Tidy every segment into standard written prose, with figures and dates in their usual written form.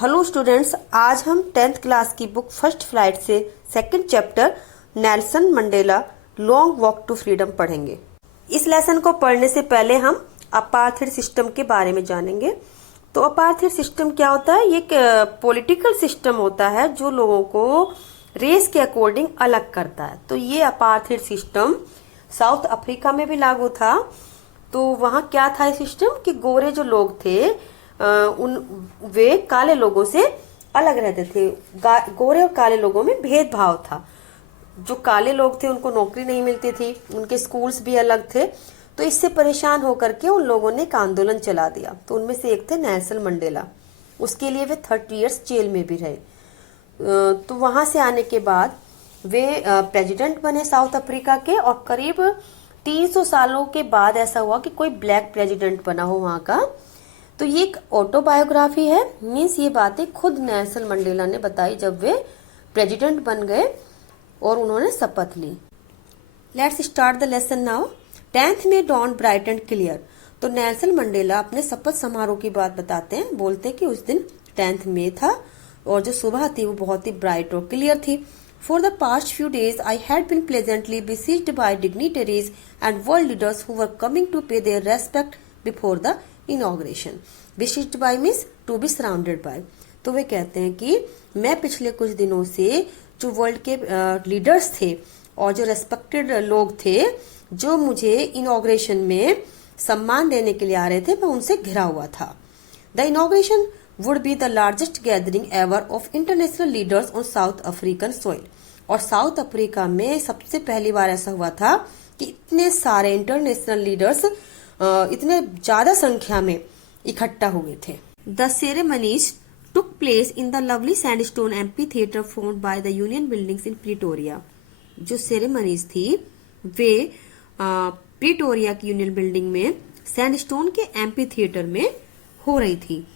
Hello students, आज हम 10th class की बुक फर्स्ट फ्लाइट से second chapter Nelson Mandela long walk to freedom पढ़ेंगे। इस लेसन को पढ़ने से पहले हम अपार्थाइड सिस्टम के बारे में जानेंगे। तो अपार्थाइड सिस्टम क्या होता है? ये एक पॉलिटिकल सिस्टम होता है जो लोगों को रेस के अकॉर्डिंग अलग करता है। तो ये अपार्थाइड सिस्टम साउथ अफ्रीका में भी लागू था। तो वहाँ क्या था ये सिस्टम कि गोरे जो लोग थे वे काले लोगों से अलग रहते थे। गोरे और काले लोगों में भेदभाव था। जो काले लोग थे उनको नौकरी नहीं मिलती थी, उनके स्कूल्स भी अलग थे। तो इससे परेशान होकर के उन लोगों ने एक आंदोलन चला दिया। तो उनमें से एक थे नेल्सन मंडेला। उसके लिए वे 30 इयर्स जेल में भी रहे। तो वहां से आने के बाद वे प्रेसिडेंट बने साउथ अफ्रीका के, और करीब 300 सालों के बाद ऐसा हुआ कि कोई ब्लैक प्रेसिडेंट बना हो वहां का। तो ये एक ऑटोबायोग्राफी है, मीन्स ये बातें खुद नेल्सन मंडेला ने बताई जब वे प्रेसिडेंट बन गए और उन्होंने शपथ ली। Let's start the lesson now. 10th में डॉन ब्राइट एंड क्लियर। तो नेल्सन मंडेला अपने शपथ समारोह की बात बताते हैं, बोलते हैं कि उस दिन 10th मई था और जो सुबह थी वो बहुत ही ब्राइट और क्लियर थी। For the past few days I had been pleasantly besieged by dignitaries and world leaders who were coming to pay their respect before the inauguration. Besieged by means to be surrounded by. तो वे कहते हैं कि मैं पिछले कुछ दिनों से जो वर्ल्ड के लीडर्स थे और जो रेस्पेक्टेड लोग थे जो मुझे इनॉग्रेशन में सम्मान देने के लिए आ रहे थे, मैं उनसे घिरा हुआ था। The inauguration would be the largest gathering ever of international leaders on south African soil. और साउथ अफ्रीका में सबसे पहली बार ऐसा हुआ था कि इतने सारे इंटरनेशनल लीडर्स इतने ज्यादा संख्या में इकट्ठा हुए थे। The ceremonies took place in the lovely sandstone amphi theatre found by the union buildings in Pretoria. जो सेरेमनीज थी वे प्रिटोरिया की यूनियन बिल्डिंग में सैंडस्टोन के एम्पी थिएटर में हो रही थी।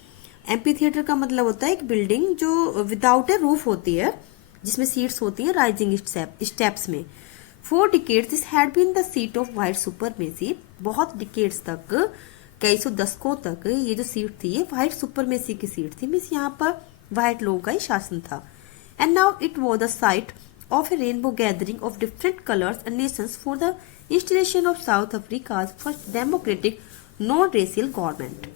एम्पी थिएटर का मतलब होता है एक बिल्डिंग जो विदाउट ए रूफ होती है, जिसमें सीट्स होती हैं राइजिंग स्टेप्स में। 4 decades this had been the seat of white supremacy। बहुत डिकेड्स तक, कई सौ दशकों तक ये जो सीट थी ये व्हाइट सुपरमेसी की सीट थी, मीन्स यहाँ पर व्हाइट लोगों का ही शासन था। And now it was the site of A rainbow gathering of different colours and Nations for the installation of south Africa's first democratic non racial government.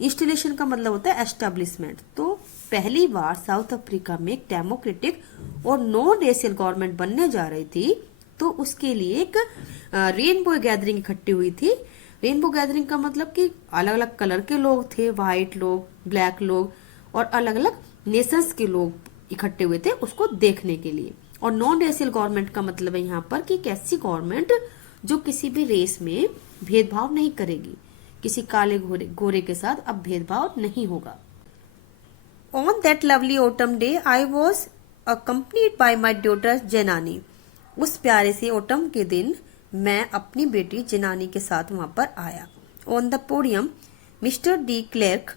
Installation का मतलब होता है एस्टेब्लिशमेंट। तो पहली बार साउथ अफ्रीका में एक डेमोक्रेटिक और non racial government बनने जा रही थी। तो उसके लिए एक रेनबो गैदरिंग इकट्ठी हुई थी। रेनबो गैदरिंग का मतलब कि अलग अलग कलर के लोग थे, व्हाइट लोग, ब्लैक लोग और अलग अलग नेशंस के लोग इकट्ठे हुए थे उसको देखने के लिए। और नॉन रेशियल गवर्नमेंट का मतलब है यहाँ पर कि एक ऐसी गवर्नमेंट जो किसी भी रेस में भेदभाव नहीं करेगी, किसी काले गोरे के साथ अब भेदभाव नहीं होगा। On that lovely autumn day I was accompanied by my daughter Zenani. उस प्यारे से ऑटम के दिन मैं अपनी बेटी जेनानी के साथ वहां पर आया। On the podium mister de Klerk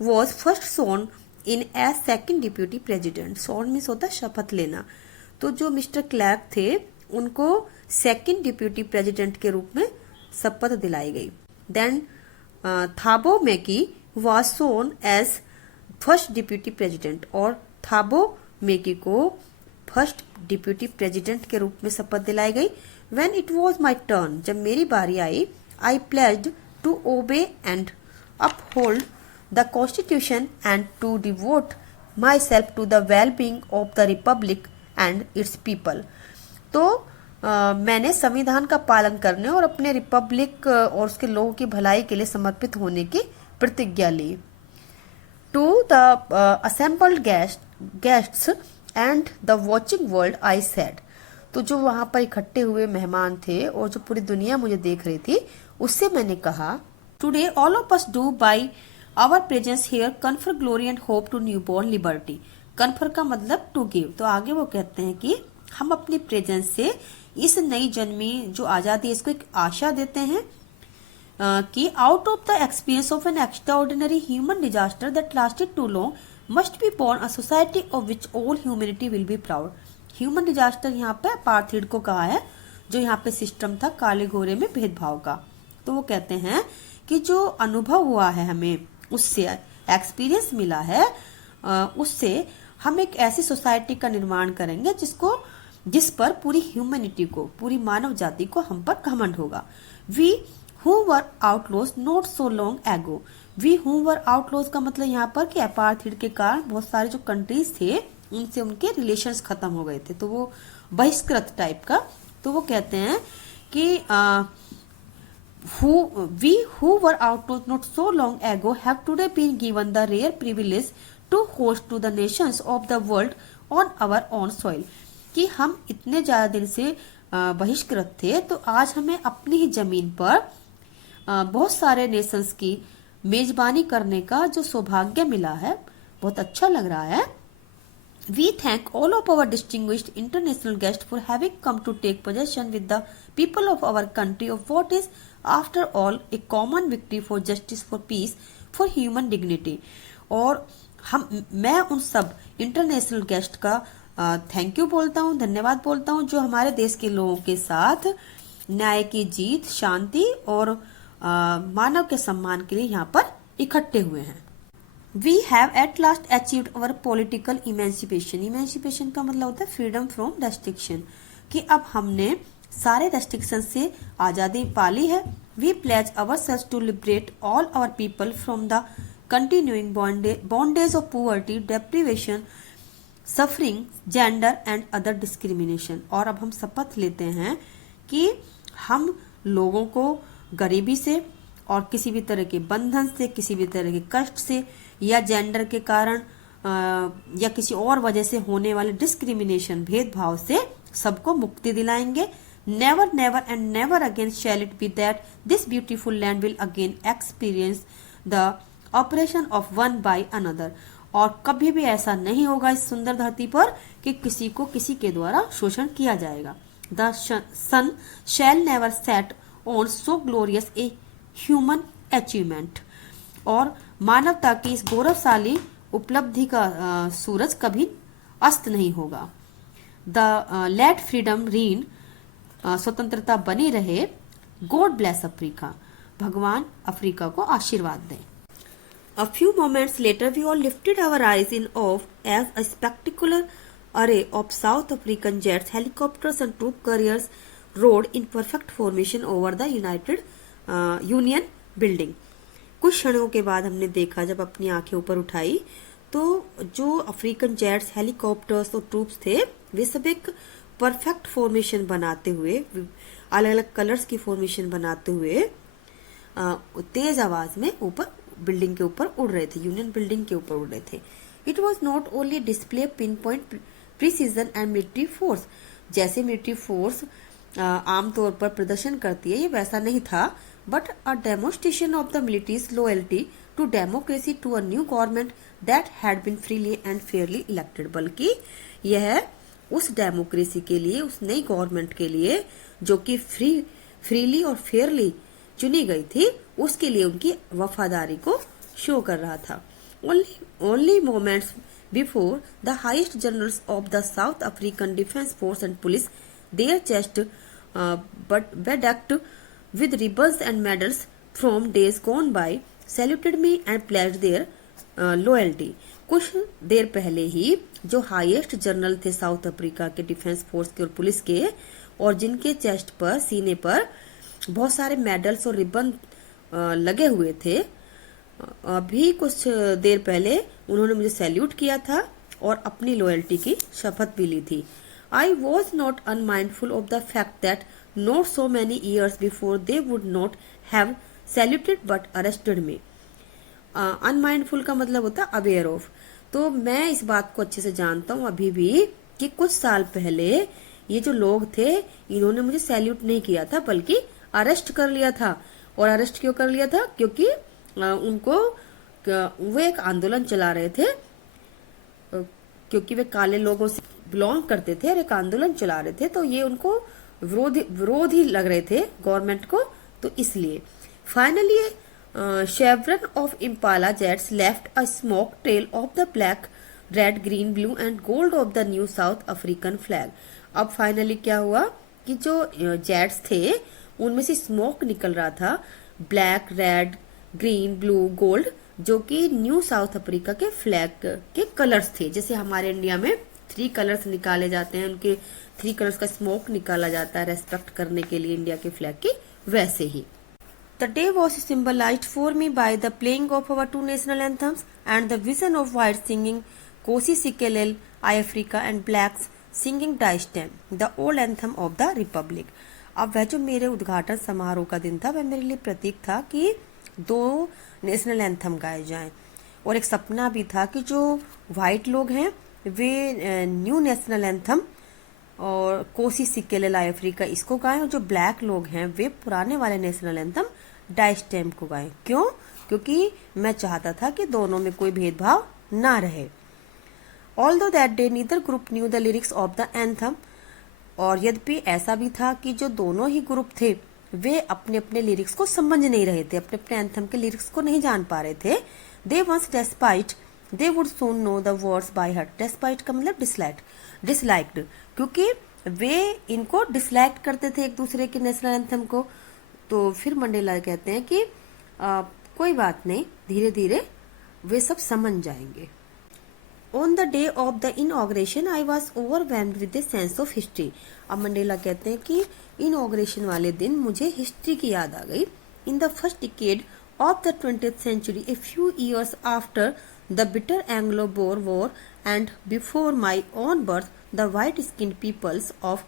was first sworn in as second deputy president. Sworn means होता है शपथ लेना। तो जो मिस्टर क्लर्क थे उनको सेकंड डिप्यूटी प्रेसिडेंट के रूप में शपथ दिलाई गई। Then Thabo Mbeki was sworn as first deputy president, और थाबो मेकी को फर्स्ट डिप्यूटी प्रेसिडेंट के रूप में शपथ दिलाई गई। When it was my turn, जब मेरी बारी आई, I pledged to obey and uphold the Constitution and to devote myself to the well-being of the Republic and its people। तो मैंने संविधान का पालन करने और अपने रिपब्लिक और उसके लोगों की भलाई के लिए समर्पित होने की प्रतिज्ञा ली। To the assembled guests and the watching world I said। तो जो वहां पर इकट्ठे हुए मेहमान थे और जो पूरी दुनिया मुझे देख रही थी उससे मैंने कहा, today all of us do by our presence here confer glory and hope to newborn liberty. Confer का मतलब टू गिव। तो आगे वो कहते हैं कि हम अपनी प्रेजेंस से इस नई जन्मी जो आजादी है इसको एक आशा देते हैं कि out of the experience of an extraordinary human disaster that lasted too long must be born a society of which all humanity will be proud. Human disaster यहाँ पे अपार्थाइड को कहा है, जो यहाँ पे सिस्टम था काले गोरे में भेदभाव का। तो वो कहते हैं कि जो अनुभव हुआ है हमें उससे एक्सपीरियंस मिला है उससे हम एक ऐसी सोसाइटी का निर्माण करेंगे जिस पर पूरी ह्यूमैनिटी को, पूरी मानव जाति को हम पर घमंड होगा। We who were outlaws not so long ago. We who were outlaws का मतलब यहाँ पर कि अपार्थाइड के कारण बहुत सारे जो कंट्रीज थे उनसे उनके रिलेशंस खत्म हो गए थे, तो वो बहिष्कृत टाइप का। तो वो कहते हैं कि we who were outlaws not so long ago have today been given the rare privilege to host to the nations of the world on our own soil। कि हम इतने ज्यादा दिन से बहिष्कृत थे, तो आज हमें अपनी ही जमीन पर बहुत सारे नेशंस की मेजबानी करने का जो सौभाग्य मिला है, बहुत अच्छा लग रहा है। We thank all of our distinguished international guests for having come to take possession with the people of our country of what is, after all, a common victory for justice, for peace, for human dignity। और मैं उन सब international guest का thank you बोलता हूँ, धन्यवाद बोलता हूँ, जो हमारे देश के लोगों के साथ न्याय की जीत, शांति और मानव के सम्मान के लिए यहाँ पर इकट्ठे हुए हैं। We have at last achieved our political emancipation। Emancipation का मतलब होता है freedom from restriction, कि अब हमने सारे restriction से आजादी पाली है। We pledge ourselves to liberate all our people from the continuing bondage of poverty, deprivation, suffering, gender and other discrimination। और अब हम शपथ लेते हैं कि हम लोगों को गरीबी से और किसी भी तरह के बंधन से, किसी भी तरह के कष्ट से या जेंडर के कारण या किसी और वजह से होने वाले डिस्क्रिमिनेशन, भेदभाव से सबको मुक्ति दिलाएंगे। Never never and never again shall it be that this beautiful land will again experience the oppression of one by another. और कभी भी ऐसा नहीं होगा इस सुंदर धरती पर कि किसी को किसी के द्वारा शोषण किया जाएगा। The sun shall never set on so glorious a human achievement. और मानवता की इस गौरवशाली उपलब्धि का सूरज कभी अस्त नहीं होगा। द लेट फ्रीडम रीन, स्वतंत्रता बनी रहे। गॉड ब्लेस अफ्रीका, भगवान अफ्रीका को आशीर्वाद दें। A few moments later we all lifted our eyes in awe as a spectacular array of South African jets, helicopters and troop carriers rode in perfect formation over the Union building। कुछ क्षणों के बाद हमने देखा, जब अपनी आंखें ऊपर उठाई, तो जो अफ्रीकन जेट्स, हेलीकॉप्टर्स और ट्रूप्स थे, वे सब एक परफेक्ट फॉर्मेशन बनाते हुए, अलग अलग कलर्स की फॉर्मेशन बनाते हुए तेज आवाज में ऊपर बिल्डिंग के ऊपर उड़ रहे थे, यूनियन बिल्डिंग के ऊपर उड़ रहे थे। It was not only display pin point precision and military force. जैसे मिलिट्री फोर्स आमतौर पर प्रदर्शन करती है, ये वैसा नहीं था, but a demonstration of the military's loyalty to democracy, to a new government that had been freely and fairly elected। बल्कि यह उस डेमोक्रेसी के लिए, उस नई गवर्नमेंट के लिए जो कि फ्रीली और फेयरली चुनी गई थी, उसके लिए उनकी वफादारी को शो कर रहा था। Only moments before the highest generals of the South African Defence Force and Police, their chest but bedecked with ribbons and medals from days gone by, saluted me and pledged their loyalty। कुछ देर पहले ही जो highest general थे south Africa के defence force के और police के, और जिनके चेस्ट पर, सीने पर बहुत सारे मेडल्स और रिबन लगे हुए थे, अभी कुछ देर पहले उन्होंने मुझे सैल्यूट किया था और अपनी लॉयल्टी की शपथ भी ली थी। I was not unmindful of the fact that not so many years before they would not have saluted but arrested me। Unmindful का मतलब होता है अवेयर ऑफ। तो मैं इस बात को अच्छे से जानता हूँ अभी भी कि कुछ साल पहले ये जो लोग थे, इन्होंने मुझे सैल्यूट नहीं किया था, बल्कि अरेस्ट कर लिया था। और अरेस्ट क्यों कर लिया था? क्योंकि वो एक आंदोलन चला रहे थे, क्योंकि वे काले लोगों से बिलोंग करते थे और एक आंदोलन चला रहे थे, तो ये उनको विरोधी लग रहे थे गवर्नमेंट को, तो इसलिए। Finally chevron of Impala jets left a smoke trail of the black, red, green, blue and gold of the new South African flag। अब फाइनली क्या हुआ कि जो जेट्स थे उनमें से स्मोक निकल रहा था, black, red, green, blue, gold, जो कि न्यू साउथ अफ्रीका के फ्लैग के कलर्स थे। जैसे हमारे इंडिया में 3 कलर्स निकाले जाते हैं, उनके 3 कलर्स का स्मोक निकाला जाता है रेस्पेक्ट करने के लिए इंडिया के फ्लैग की, वैसे ही। The day was symbolized for me by the playing of our 2 national anthems and the vision of whites singing Kosi Sikelel, Africa and blacks singing Die Stem, the old anthem of the Republic। अब वह जो मेरे उद्घाटन समारोह का दिन था, वह मेरे लिए प्रतीक था कि 2 नेशनल एंथम गाए जाएं, और एक सपना भी था कि जो व्हाइट लोग हैं वे न्यू नेशनल एंथम और कोसी सिकेलेल अफ्रीका इसको गाएं, और जो ब्लैक लोग हैं वे पुराने वाले नेशनल एंथम डाई स्टेम को गाएं। क्यों? क्योंकि मैं चाहता था कि दोनों में कोई भेदभाव ना रहे। Although that day neither group new the lyrics of the anthem, और यद्यपि ऐसा भी था कि जो दोनों ही ग्रुप थे वे अपने अपने लिरिक्स को समझ नहीं रहे थे, अपने अपने एंथम के लिरिक्स को नहीं जान पा रहे थे। They once despite they would soon know the words by heart. Despite का मतलब डिसलाइक्ड, क्योंकि वे इनको डिसलाइक करते थे एक दूसरे के नेशनल एंथम को। तो फिर मंडेला कहते हैं कि कोई बात नहीं, धीरे धीरे वे सब समझ जाएंगे। On the day of the inauguration I was overwhelmed with the sense of history. अब मंडेला कहते हैं कि इनॉग्रेशन वाले दिन मुझे हिस्ट्री की याद आ गई। In the first decade of the 20th century, a few years after the bitter Anglo-Boer War and before my own birth, the white-skinned peoples of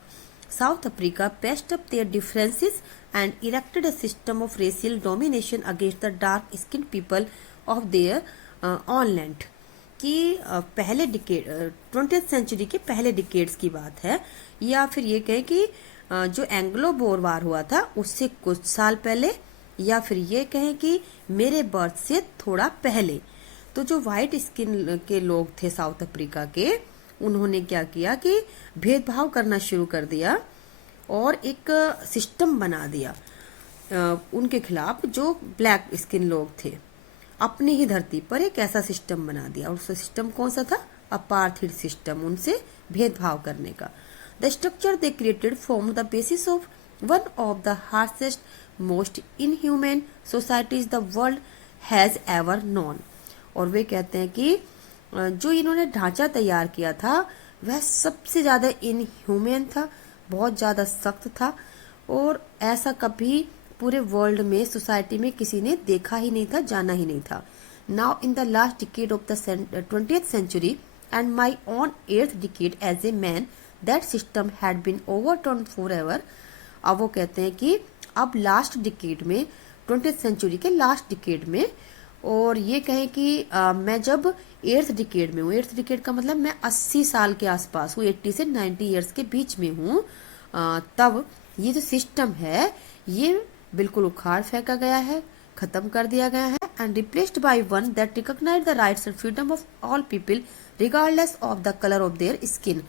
South Africa patched up their differences and erected a system of racial domination against the dark-skinned people of their own land। कि पहले decade 20th century के पहले decades की बात है, या फिर ये कहें कि जो एंग्लो बोर वार हुआ था उससे कुछ साल पहले, या फिर ये कहें कि मेरे बर्थ से थोड़ा पहले। तो जो व्हाइट स्किन के लोग थे साउथ अफ्रीका के, उन्होंने क्या किया कि भेदभाव करना शुरू कर दिया और एक सिस्टम बना दिया उनके खिलाफ जो ब्लैक स्किन लोग थे। अपनी ही धरती पर एक ऐसा सिस्टम बना दिया, और उसका सिस्टम कौन सा था? अपार्थाइड सिस्टम, उनसे भेदभाव करने का। The structure they created form the basis of one of the harshest most inhuman societies the world has ever known. और वे कहते हैं कि जो इन्होंने ढांचा तैयार किया था वह सबसे ज्यादा इनह्यूमन था, बहुत ज्यादा सख्त था, और ऐसा कभी पूरे वर्ल्ड में सोसाइटी में किसी ने देखा ही नहीं था, जाना ही नहीं था। Now in the last decade of the 20th century and my own 8th decade as a man, that system had been overturned forever। अब वो कहते हैं कि अब लास्ट डिकेड में, 20th सेंचुरी के लास्ट डिकेड में, और ये कहें कि मैं जब 8th डिकेड में हूँ, 8th डिकेड का मतलब मैं 80 साल के आसपास हूँ, 80 से 90 ईयर्स के बीच में हूँ, तब ये जो सिस्टम है ये बिल्कुल उखाड़ फेंका गया है, खत्म कर दिया गया है, and replaced by one that recognise the rights and freedom of all people regardless of the colour of their skin.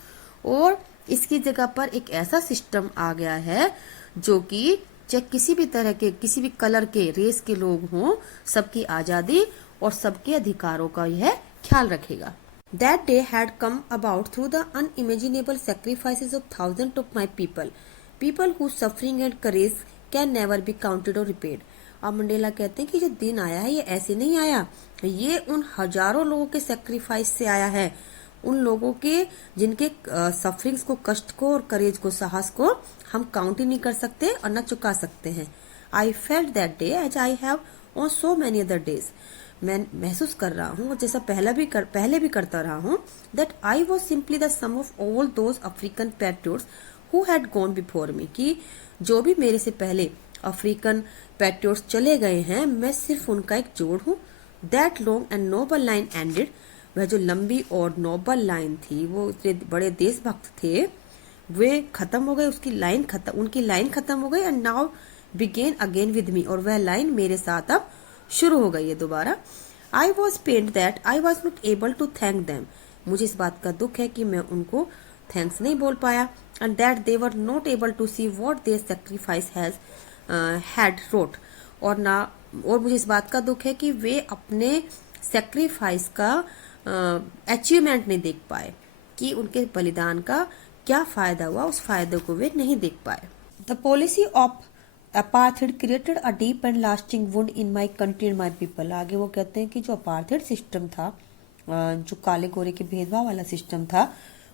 और इसकी जगह पर एक ऐसा सिस्टम आ गया है जो कि चाहे किसी भी तरह के, किसी भी कलर के, रेस के लोग हों, सबकी आजादी और सबके अधिकारों का यह ख्याल रखेगा। That day had come about through the unimaginable sacrifices of thousands of my people whose suffering and courage can never be counted or repaid। अब मंडेला कहते हैं कि जो दिन आया है ये ऐसे नहीं आया, ये उन हजारों लोगों के सेक्रीफाइस से आया है, उन लोगों के जिनके सफरिंग्स को, कष्ट को और करेज को, साहस को हम काउंट ही नहीं कर सकते और न चुका सकते हैं। I felt that day as I have on so many other days. मैं महसूस कर रहा हूँ, जैसा पहले भी करता रहा हूँ, that I was simply the sum of all those African patriots who had gone before me. कि जो भी मेरे से पहले अफ्रीकन पैट्रियोट्स चले गए हैं, मैं सिर्फ उनका एक जोड़ हूँ। That long and noble line ended. वह जो लंबी और नोबल लाइन थी, वो इतने बड़े देशभक्त थे, वे खत्म हो गए, उनकी लाइन खत्म हो गई। And now began again with me. और वह लाइन मेरे साथ अब शुरू हो गई है दोबारा। I was pained that I was not able to thank them. मुझे इस बात का दुख है कि मैं उनको थैंक्स नहीं बोल पाया। And that they were not able to see what their sacrifice had wrought. और मुझे इस बात का दुख है कि वे अपने सेक्रीफाइस का अचीवमेंट नहीं देख पाए, कि उनके बलिदान का क्या फायदा हुआ, उस फायदे को वे नहीं देख पाए। The policy of apartheid created a deep and lasting wound in my country and my people. आगे वो कहते हैं कि जो अपार्थाइड सिस्टम था, जो काले गोरे के भेदभाव वाला सिस्टम था,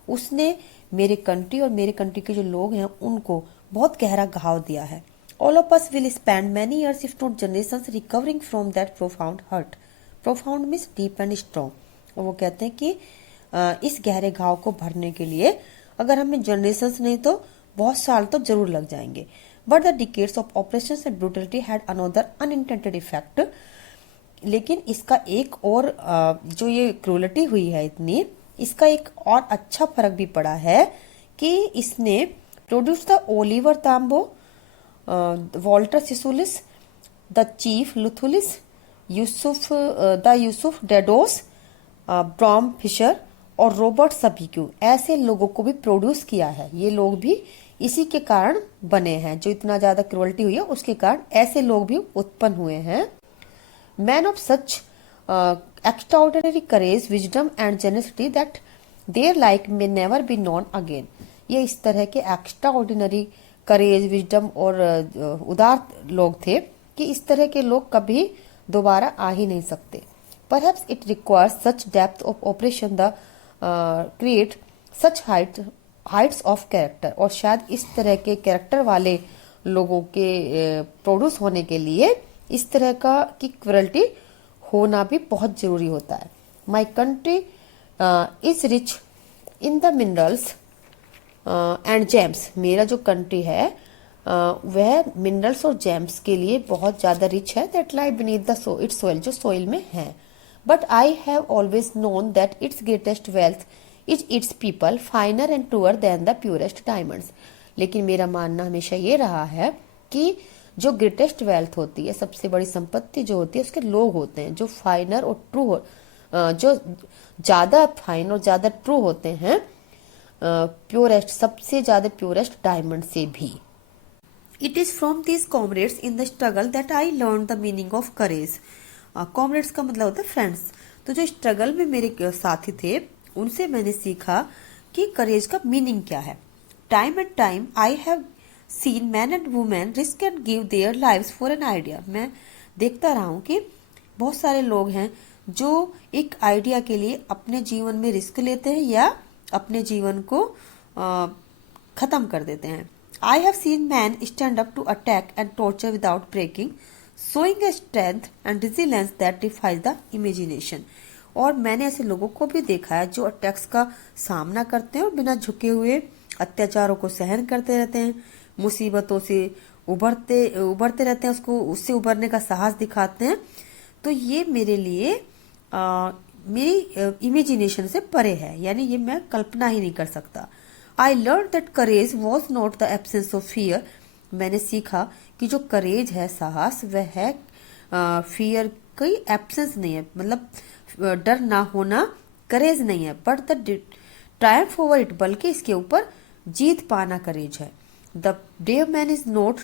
उसने मेरे कंट्री और मेरे कंट्री के जो लोग हैं उनको बहुत गहरा घाव दिया है। All of us will spend many years if not generations recovering from that profound hurt. Profound means deep and strong. और वो कहते हैं कि इस गहरे घाव को भरने के लिए अगर हमें जनरेशंस नहीं तो बहुत साल तो जरूर लग जाएंगे। But the decades of operations and brutality had another unintended effect. लेकिन इसका एक और जो ये क्रूरलिटी हुई है इतनी, इसका एक और अच्छा फर्क भी पड़ा है कि इसने produce the Oliver Tambo, Walter Sisulus, the Chief Luthulis, Yusuf Dadoos, Bram Fischer और रॉबर्ट सबिक्यू, ऐसे लोगों को भी प्रोड्यूस किया है। ये लोग भी इसी के कारण बने हैं। जो इतना ज्यादा क्रूरल्टी हुई है उसके कारण ऐसे लोग भी उत्पन्न हुए हैं। Man of such extraordinary courage, wisdom and generosity that their like may never be known again. ये इस तरह के एक्स्ट्राऑर्डिनरी करेज, विजडम और उदार लोग थे कि इस तरह के लोग कभी दोबारा आ ही नहीं सकते। Perhaps it requires such depth of operation the create such heights of character। और शायद इस तरह के कैरेक्टर वाले लोगों के प्रोड्यूस होने के लिए इस तरह की क्वालिटी होना भी बहुत जरूरी होता है। My country is rich in the minerals and gems। मेरा जो कंट्री है वह मिनरल्स और जेम्स के लिए बहुत ज्यादा रिच है। That lie beneath the its soil, जो सोइल में है। But I have always known that its greatest wealth is its people, finer and truer than the purest diamonds. लेकिन मेरा मानना हमेशा ये रहा है कि जो ग्रेटेस्ट वेल्थ होती है, सबसे बड़ी संपत्ति जो होती है, उसके लोग होते हैं जो फाइनर और ट्रू, जो ज्यादा फाइन और ज्यादा ट्रू होते हैं, प्योरेस्ट, सबसे ज्यादा प्योरेस्ट डायमंड से भी। It is from these comrades in the struggle that I learned the meaning of courage। comrades का मतलब होता है फ्रेंड्स। तो जो स्ट्रगल में मेरे साथी थे उनसे मैंने सीखा कि करेज का मीनिंग क्या है। Time and time I have seen man and women risk and give their lives for an idea. मैं देखता रहा हूँ कि बहुत सारे लोग हैं जो एक आइडिया के लिए अपने जीवन में रिस्क लेते हैं या अपने जीवन को खत्म कर देते हैं। I have seen men stand up to attack and torture without breaking, showing a strength and resilience that defies the imagination। और मैंने ऐसे लोगों को भी देखा है जो अटैक्स का सामना करते हैं और बिना झुके हुए अत्याचारों को सहन करते रहते हैं, मुसीबतों से उबरते रहते हैं, उससे उबरने का साहस दिखाते हैं। तो ये मेरे लिए मेरी इमेजिनेशन से परे है, यानी ये मैं कल्पना ही नहीं कर सकता। I learned that courage was not the absence of fear। मैंने सीखा कि जो करेज है, साहस, वह है फियर की एब्सेंस नहीं है, मतलब डर ना होना करेज नहीं है, but the triumph over it, बल्कि इसके ऊपर जीत पाना करेज है। The brave man is not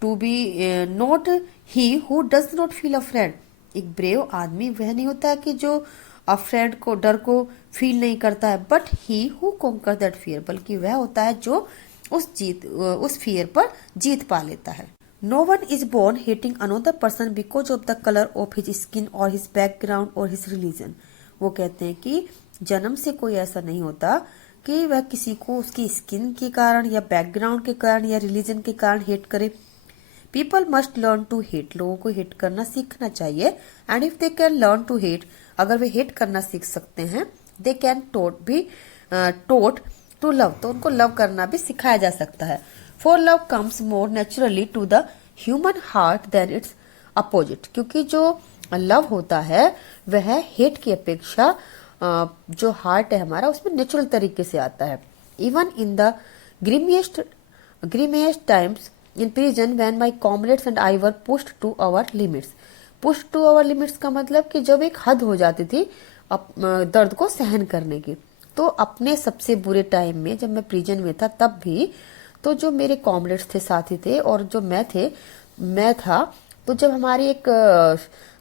to be not he who does not feel afraid. एक ब्रेव आदमी वह नहीं होता है कि जो अफ्रेड को, डर को फील नहीं करता है, but he who conquer that fear, बल्कि वह होता है जो उस फियर पर जीत पा लेता है। No one is born hating another person because of the colour of his skin और हिज बैकग्राउंड और हिज रिलीजन। वो कहते हैं कि जन्म से कोई ऐसा नहीं होता कि वह किसी को उसकी स्किन के कारण या बैकग्राउंड के कारण या रिलीजन के कारण हेट करे। People must learn to hate. लोगों को हेट करना सीखना चाहिए। And if they can learn to hate, अगर वे हेट करना सीख सकते हैं, they can taught to love, तो उनको लव करना भी सिखाया जा सकता है। For love comes more naturally to the human heart than its opposite. क्योंकि जो लव होता है वह हेट की अपेक्षा जो हार्ट है हमारा उसमें नेचुरल तरीके से आता है। Even in the grimmest times in prison when my comrades and I were pushed to our limits. Push to our limits का मतलब कि जब एक हद हो जाती थी दर्द को सहन करने की, तो अपने सबसे बुरे टाइम में जब मैं प्रिजन में था तब भी, तो जो मेरे कॉमरेड्स थे, साथी थे, और जो मैं था, तो जब हमारी एक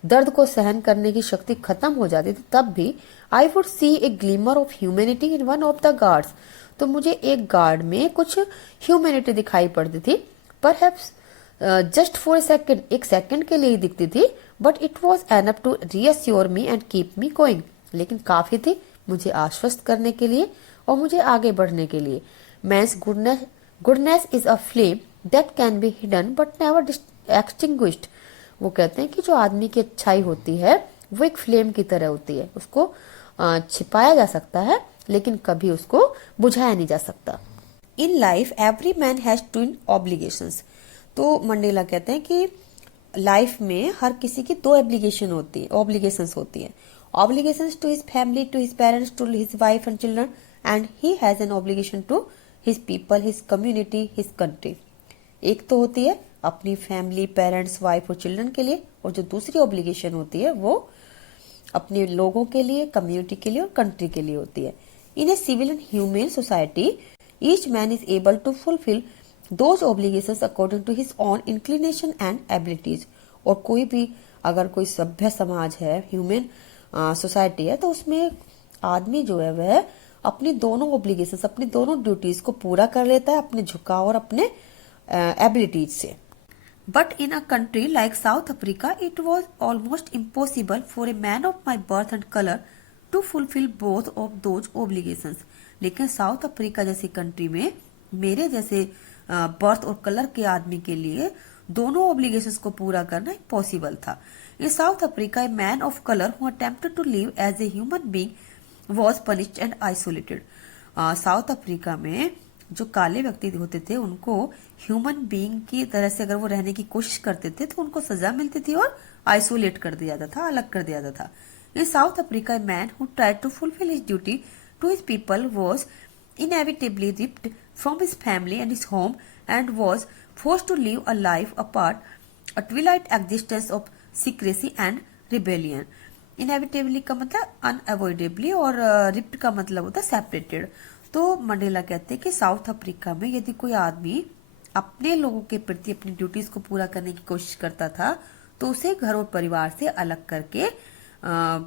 दर्द को सहन करने की शक्ति खत्म हो जाती थी तब भी I would see A glimmer of humanity in one of the guards. तो मुझे एक गार्ड में कुछ ह्यूमैनिटी दिखाई पड़ती थी। Perhaps just for a second, एक सेकेंड के लिए ही दिखती थी, but it was enough to reassure me and keep me going, लेकिन काफी थी मुझे आश्वस्त करने के लिए और मुझे आगे बढ़ने के लिए। Man's goodness is a flame that can be hidden but never extinguished. वो कहते हैं कि जो आदमी की अच्छाई होती है वो एक फ्लेम की तरह होती है, उसको छिपाया जा सकता है लेकिन कभी उसको बुझाया नहीं जा सकता। In life every man has twin obligations. तो मंडेला कहते हैं कि लाइफ में हर किसी की दो ऑब्लिगेशंस होती है। Obligations to his family, to his parents, to his wife and children, and he has an obligation to his people, his community, his country. एक तो होती है अपनी फैमिली, पेरेंट्स, वाइफ और चिल्ड्रन के लिए, और जो दूसरी ऑब्लिगेशन होती है वो अपने लोगों के लिए, कम्युनिटी के लिए और कंट्री के लिए होती है। In a civil and human society each man is able to fulfil those obligations according to his own inclination and abilities. और कोई भी अगर कोई सभ्य समाज है, ह्यूमन सोसाइटी है, तो उसमें आदमी जो है वह अपनी दोनों ऑब्लिगेशंस, अपनी दोनों ड्यूटीज को पूरा कर लेता है अपने झुकाव और अपने एबिलिटीज से। But in a country like South Africa, it was almost impossible for a man of my birth and color to fulfill both of those obligations. लेकिन साउथ अफ्रीका जैसी कंट्री में मेरे जैसे बर्थ और कलर के आदमी के लिए दोनों ऑब्लिगेशंस को पूरा करना इम्पॉसिबल था। In South Africa, a man of colour who attempted to live as a human being was punished and isolated. South Africa में जो काले व्यक्ति होते थे उनको ह्यूमन बीइंग की तरह से अगर वो रहने की कोशिश करते थे तो उनको सजा मिलती थी और आइसोलेट कर दिया जाता था, अलग कर दिया जाता था। In South Africa, man who tried to fulfil his duty to his people was inevitably ripped from his family and his home and was forced to live a life apart, a twilight existence of secrecy and rebellion. Inevitably का मतलब unavoidably और ripped का मतलब होता है separated। तो Mandela कहते हैं कि साउथ अफ्रीका में यदि कोई आदमी अपने लोगों के प्रति अपनी ड्यूटीज को पूरा करने की कोशिश करता था तो उसे घर और परिवार से अलग करके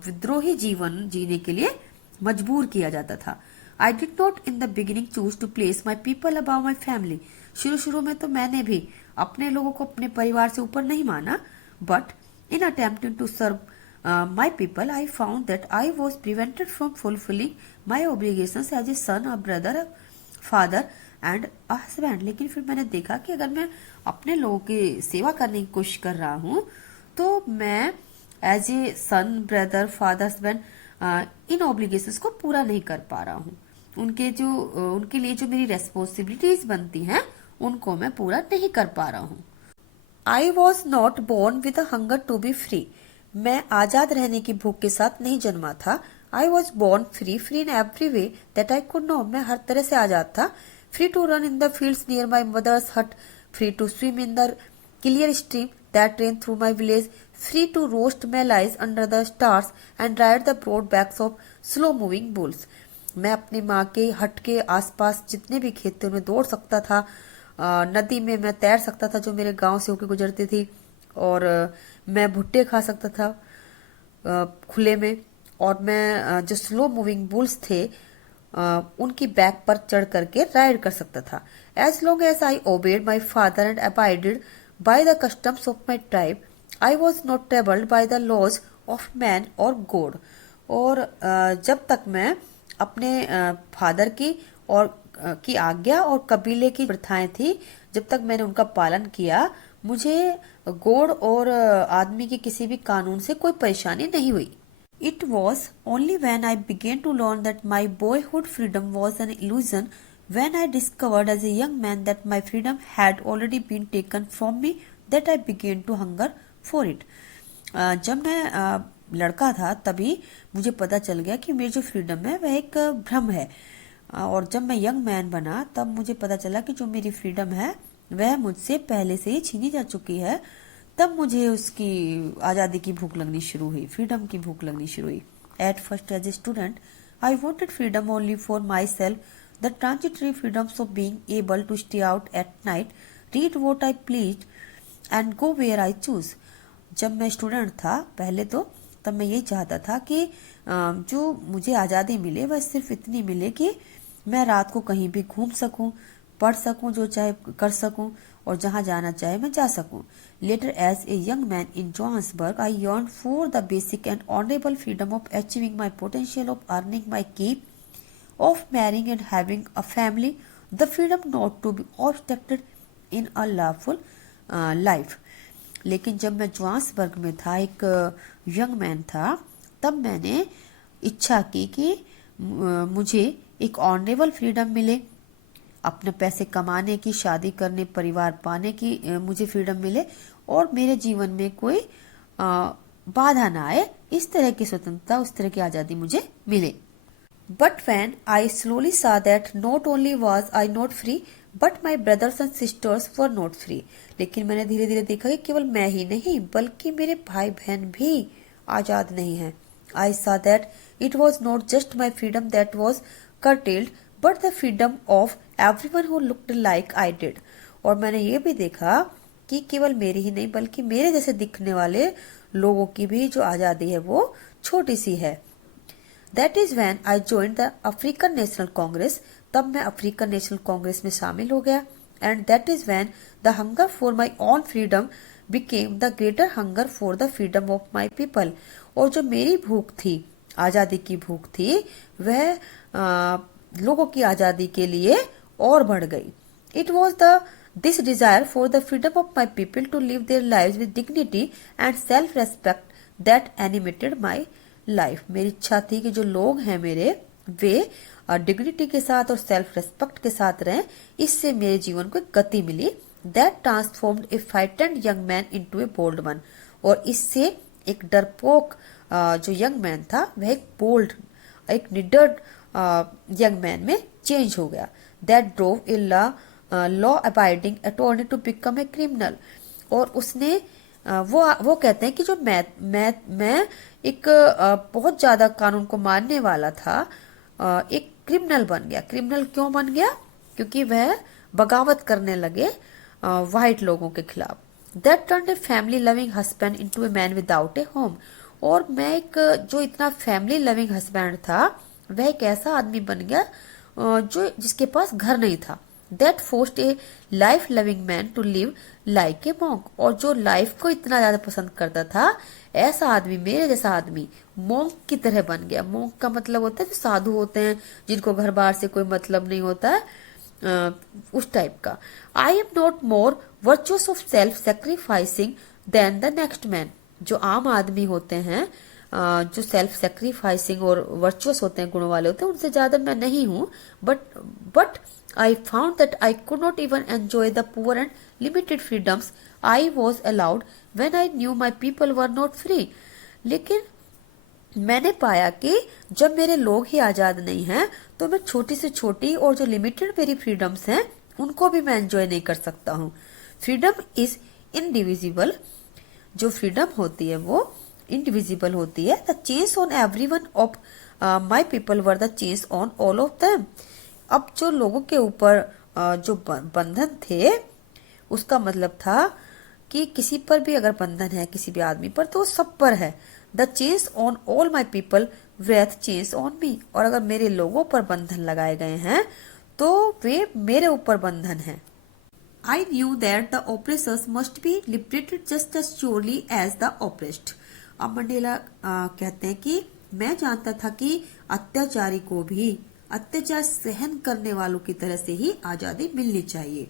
विद्रोही जीवन जीने के लिए मजबूर किया जाता था। I did not in the beginning choose to place my people above my family. शुरू में तो मैंने भी अपने लोगों को अपने परिवार से ऊपर नहीं माना, but in attempting to serve my people, I found that I was prevented from fulfilling my obligations as a son, a brother, a father and a husband। लेकिन फिर मैंने देखा कि अगर मैं अपने लोगों की सेवा करने की कोशिश कर रहा हूँ तो मैं as a son, brother, father, husband इन ऑब्लिगेशंस को पूरा नहीं कर पा रहा हूँ। उनके लिए जो मेरी रेस्पॉन्सिबिलिटीज बनती हैं उनको मैं पूरा नहीं कर पा रहा हूँ। I was not born with a hunger to be free. मैं आजाद रहने की भूख के साथ नहीं जन्मा था। I was born free in every way that I could know. मैं हर तरह से आजाद था। Free to run in the fields near my mother's hut, free to swim in the clear stream that ran through my village, free to roast mealies under the stars and ride the broad backs of slow moving bulls. मैं अपनी माँ के हट के आसपास जितने भी खेत थे उनमें दौड़ सकता था। नदी में मैं तैर सकता था जो मेरे गांव से होकर गुजरती थी, और मैं भुट्टे खा सकता था खुले में, और मैं जो स्लो मूविंग बुल्स थे उनकी बैक पर चढ़ करके राइड कर सकता था। As long as I obeyed my father and abided by the customs of my tribe, I was not troubled by the laws of man और गॉड। और जब तक मैं अपने फादर की और की आज्ञा और कबीले की प्रथाएं थी, जब तक मैंने उनका पालन किया, मुझे गॉड और आदमी के किसी भी कानून से कोई परेशानी नहीं हुई। It was only when I began to learn that my boyhood freedom was an illusion, when I discovered as a young man that my freedom had already been taken from me, that I began to hunger for it. जब मैं लड़का था तभी मुझे पता चल गया कि मेरी जो फ्रीडम है वह एक भ्रम है, और जब मैं यंग मैन बना तब मुझे पता चला कि जो मेरी फ्रीडम है वह मुझसे पहले से ही छीनी जा चुकी है। तब मुझे उसकी आजादी की भूख लगनी शुरू हुई, फ्रीडम की भूख लगनी शुरू हुई। At first as a student I wanted freedom only for myself, the transitory freedoms of being able to stay out at night, read what I please and go where I choose. जब मैं student था पहले तो तब मैं यही चाहता था कि जो मुझे आजादी मिले वह सिर्फ इतनी मिले कि मैं रात को कहीं भी घूम सकूं, पढ़ सकूं, जो चाहे कर सकूं, और जहाँ जाना चाहे मैं जा सकूं। Later, as a young man in Johannesburg, I yearned for the basic and honorable freedom of achieving my potential, of earning my keep, of marrying and having a family, the freedom not to be obstructed in a lawful life. लेकिन जब मैं Johannesburg में था, एक young man था, तब मैंने इच्छा की कि मुझे एक ऑनरेबल फ्रीडम मिले, अपने पैसे कमाने की, शादी करने, परिवार पाने की मुझे फ्रीडम मिले और मेरे जीवन में कोई बाधा ना आए, इस तरह की स्वतंत्रता, उस तरह की आजादी मुझे मिले। But when I slowly saw that not only was I not free, but my brothers and sisters were not free. लेकिन मैंने धीरे धीरे देखा कि केवल मैं ही नहीं बल्कि मेरे भाई बहन भी आजाद नहीं हैं। I saw that it was not just my freedom that was curtailed, but the freedom of everyone who looked like I did. और मैंने ये भी देखा कि केवल मेरी ही नहीं बल्कि मेरे जैसे दिखने वाले लोगों की भी जो आजादी है वो छोटी सी है। That is when I joined the African National Congress. तब मैं अफ्रीकन नेशनल कांग्रेस में शामिल हो गया। And that is when the hunger for my own freedom became the greater hunger for the freedom of my people. और जो मेरी भूख थी, आजादी की भूख थी, वह लोगों की आजादी के लिए और बढ़ गई। It was this desire for the freedom of my people to live their lives with dignity and self-respect that animated my life. मेरी इच्छा थी कि जो लोग हैं मेरे, वे डिग्निटी के साथ और सेल्फ रेस्पेक्ट के साथ रहें, इससे मेरे जीवन को एक गति मिली। That transformed a frightened young man into a bold one. और इससे एक डरपोक जो यंग मैन था वह एक बोल्ड, एक निडर यंग मैन में चेंज हो गया। That drove a law abiding attorney to become a criminal. और उसने वो कहते हैं कि जो मैं एक बहुत ज्यादा कानून को मानने वाला था, एक क्रिमिनल बन गया। क्रिमिनल क्यों बन गया? क्योंकि वह बगावत करने लगे व्हाइट लोगों के खिलाफ। That turned a family loving husband into a man without A home. और मैं एक जो इतना फैमिली लविंग हस्बैंड था, वह एक ऐसा आदमी बन गया जिसके पास घर नहीं था। That forced a life loving man to live like a monk। और जो लाइफ को इतना ज्यादा पसंद करता था, ऐसा आदमी, मेरे जैसा आदमी, मोंक की तरह बन गया। मोंक का मतलब होता है जो साधु होते हैं, जिनको घर बार से कोई मतलब नहीं होता है, उस टाइप का। I am not more virtuous of self sacrificing than the next man. जो आम आदमी होते हैं, जो सेल्फ सेक्रीफाइसिंग और वर्चुअस होते हैं, गुणों वाले होते हैं, उनसे ज्यादा मैं नहीं हूँ। But I found that I could not even enjoy the poor and limited freedoms I was allowed when I knew my people were not free। लेकिन मैंने पाया कि जब मेरे लोग ही आजाद नहीं हैं, तो मैं छोटी से छोटी और जो लिमिटेड मेरी फ्रीडम्स हैं, उनको भी मैं एंजॉय नहीं कर सकता हूँ। Freedom is indivisible. जो फ्रीडम होती है वो इनडिविजिबल होती है। The chains on everyone of my people were the chains on all of them. अब जो लोगों के ऊपर जो बंधन थे, उसका मतलब था कि किसी पर भी अगर बंधन है, किसी भी आदमी पर, तो सब पर है। The chains on all my people were chains on me. और अगर मेरे लोगों पर बंधन लगाए गए हैं, तो वे मेरे ऊपर बंधन है। I knew that the oppressors must be liberated just as surely as the oppressed. अब मंडेला कहते हैं कि मैं जानता था कि अत्याचारी को भी अत्याचार सहन करने वालों की तरह से ही आजादी मिलनी चाहिए।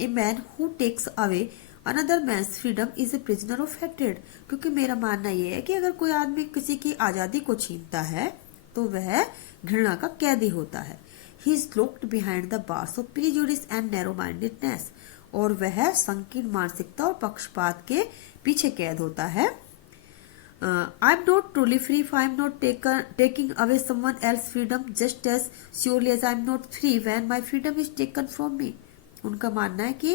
A man who takes away another man's freedom is a prisoner of hatred. क्योंकि मेरा मानना यह है कि अगर कोई आदमी किसी की आजादी को छीनता है, तो वह घृणा का कैदी होता है। He is locked behind the bars of prejudice and narrow mindedness. और वह संकीर्ण मानसिकता और पक्षपात के पीछे कैद होता है। I am not truly free if I am not taking away someone else's freedom just as surely as I am not free when my freedom is taken from me। उनका मानना है कि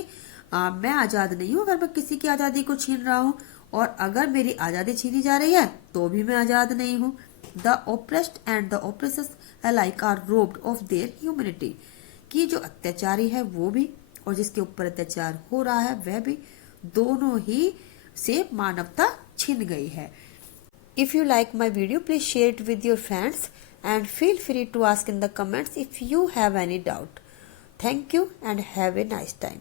मैं आजाद नहीं हूँ अगर मैं किसी की आजादी को छीन रहा हूँ, और अगर मेरी आजादी छीनी जा रही है तो भी मैं आजाद नहीं हूँ। The oppressed and the oppressors alike are robbed of their humanity। कि जो अत्याचारी है वो भी और जिसके ऊपर अत्याचार हो रहा है वह भी, दोनों ही से मानवता छिन गई है। If you like my video, please share it with your friends and feel free to ask in the comments if you have any doubt. Thank you and have a nice time.